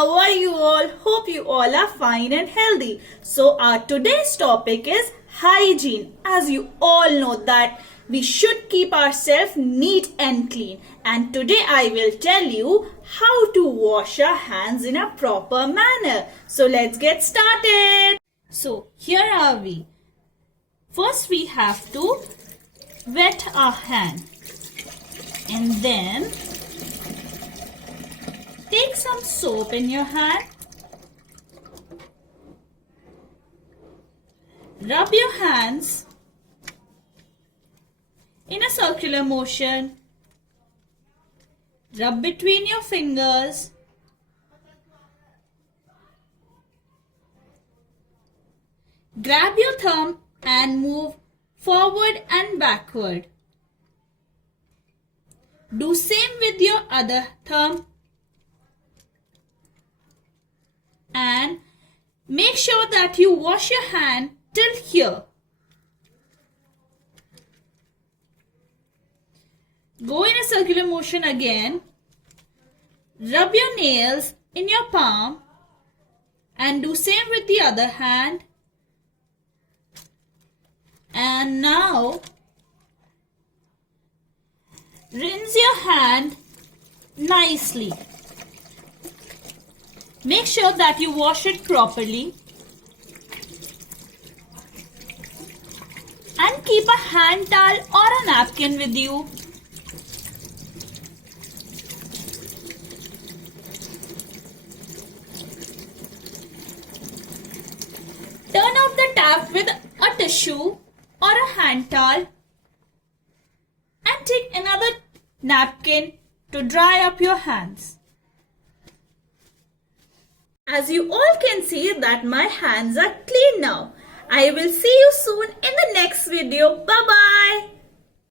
how are you all? Hope you all are fine and healthy. So our today's topic is hygiene. As you all know that we should keep ourselves neat and clean. And today I will tell you how to wash our hands in a proper manner. So let's get started. So here are we. First we have to wet our hand. And then take some soap in your hand. Rub your hands in a circular motion. Rub between your fingers. Grab your thumb and move forward and backward. Do same with your other thumb. And make sure that you wash your hand till here. Go in a circular motion again. Rub your nails in your palm and do same with the other hand. And now rinse your hand nicely. Make sure that you wash it properly. And keep a hand towel or a napkin with you. Turn off the tap with a tissue or a hand towel. And take another napkin to dry up your hands. As you all can see that my hands are clean now. I will see you soon in the next video. Bye-bye.